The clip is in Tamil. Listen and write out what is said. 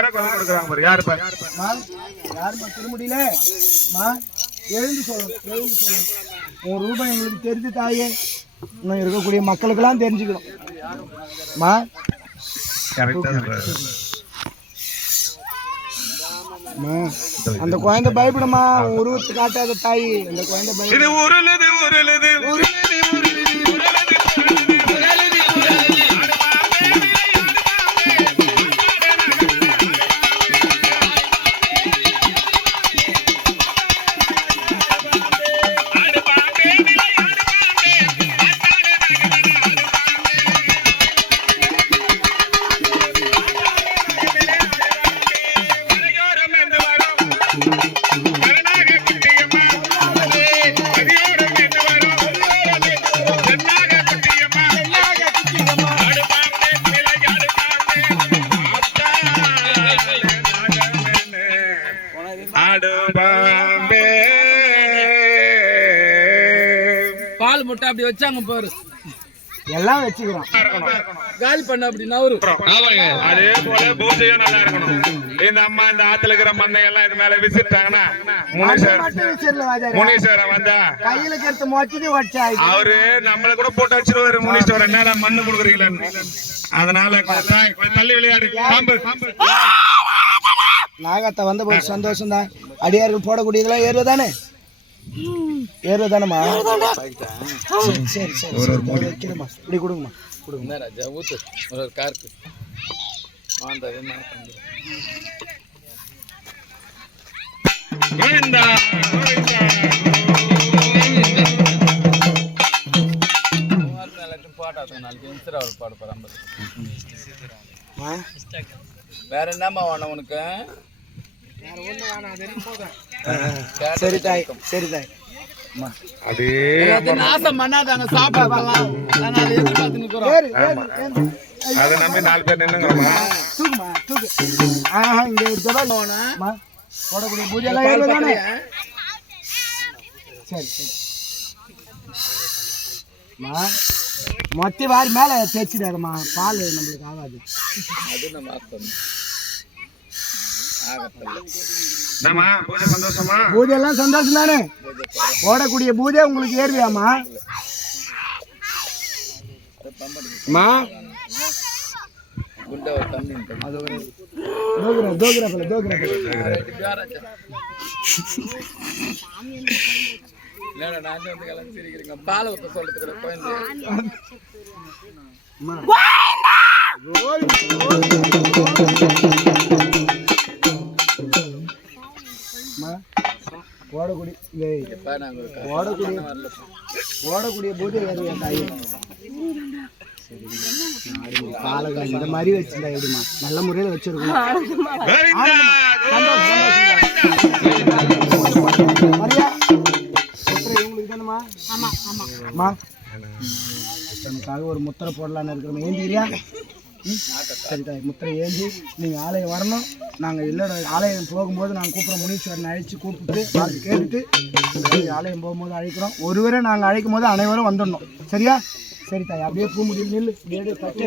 யாரோ குரல் கொடுக்குறாங்க பாரு யாரு பாரு? மா யாரும்மா திருமுடியில மா எழுந்து சொல்லணும் எழுந்து சொல்லணும் உன் ரூபாய் எங்களுக்கு தெரிஞ்சு தாயே. இன்னும் இருக்கக்கூடிய மக்களுக்கெல்லாம் தெரிஞ்சுக்கணும். மா அந்த குழந்தை பயப்படுமா உருவத்தை காட்டாத தாய். அந்த குழந்தை பய இது உருளுது உருளுது. பாம்பே பால் முட்டை அப்படி வச்சாங்க பாரு. எல்லாம் வச்சுக்கிறோம். காலி பண்ண அப்படி நவரு. அதே போல பூஜையும் நல்லா இருக்கணும். இந்த அம்மா இந்த ஆத்துல இருக்கிற மண்ணை எல்லாம் இது மேல விசிட்டாங்கன்னா வாஜாரி. முனீஸ்வரன் வந்தா கையில கெடுத்து மொச்சது வச்சா அவரு நம்மள கூட போட்டு வச்சிருவாரு முனீஸ்வரன். என்னடா மண்ணு கொடுக்குறீங்களேன்னு. அதனால கொஞ்சம் தாய், கொஞ்சம் தள்ளி விளையாடு. பாம்பு. நாகத்தை வந்த போது சந்தோஷம் தான் அடியார்கள் போடக்கூடியதெல்லாம் ஏறுவ தானே ஏறுவ தானேம்மா சரி சரி. சரி வைக்கிறேம்மா. இப்படி கொடுங்கம்மா. கொடுங்க ராஜா ஊத்து. ஒரு ஒரு காருக்கு. மாந்தா பாட்டாங்க நாளைக்கு அவர் பாட. அம்மா, வேற என்னம்மா வேணும் உனக்கு? சரி தாய் சரி தாய் அதே நாசம் பண்ணாதாங்க எதிர்பார்த்து நிக்கிறோம் அதை நம்பி நாலு பேர் நின்னுங்கிறோமா தூக்குமா தூக்கு ஆஹா இங்க போடக்கூடிய பூஜை எல்லாம் தானே சரி சரி மொத்தி வாரி மேலே தேய்ச்சிடாருமா பால் நம்மளுக்கு ஆகாது. அது நம்ம பூஜை எல்லாம் சந்தோஷம் தானே? ஓடக்கூடிய பூஜை உங்களுக்கு தோகுற பல தோகுற பல. ஓடக்கூடிய வரல ஓடக்கூடிய தாயே? காலகா இந்த மாதிரி வச்சிருந்தா எப்படிமா நல்ல முறையில் நமக்காக ஒரு முத்திரை போடலான்னு இருக்கிறோம். ஏந்திக்கிறியா ம்? சரி தாய் முத்திரை ஏந்தி நீங்கள் ஆலயம் வரணும். நாங்கள் இல்லைட ஆலயம் போகும்போது நாங்கள் கூப்பிட்ற முனீஸ்வரனை அழைச்சி கூப்பிட்டு பார்த்து கேட்டுட்டு ஆலயம் போகும்போது அழைக்கிறோம். ஒருவரை நாங்கள் அழைக்கும் போது அனைவரும் வந்துடணும். சரியா? சரி தாய் அப்படியே பூ முடியும் நெல் அப்படியே தட்டு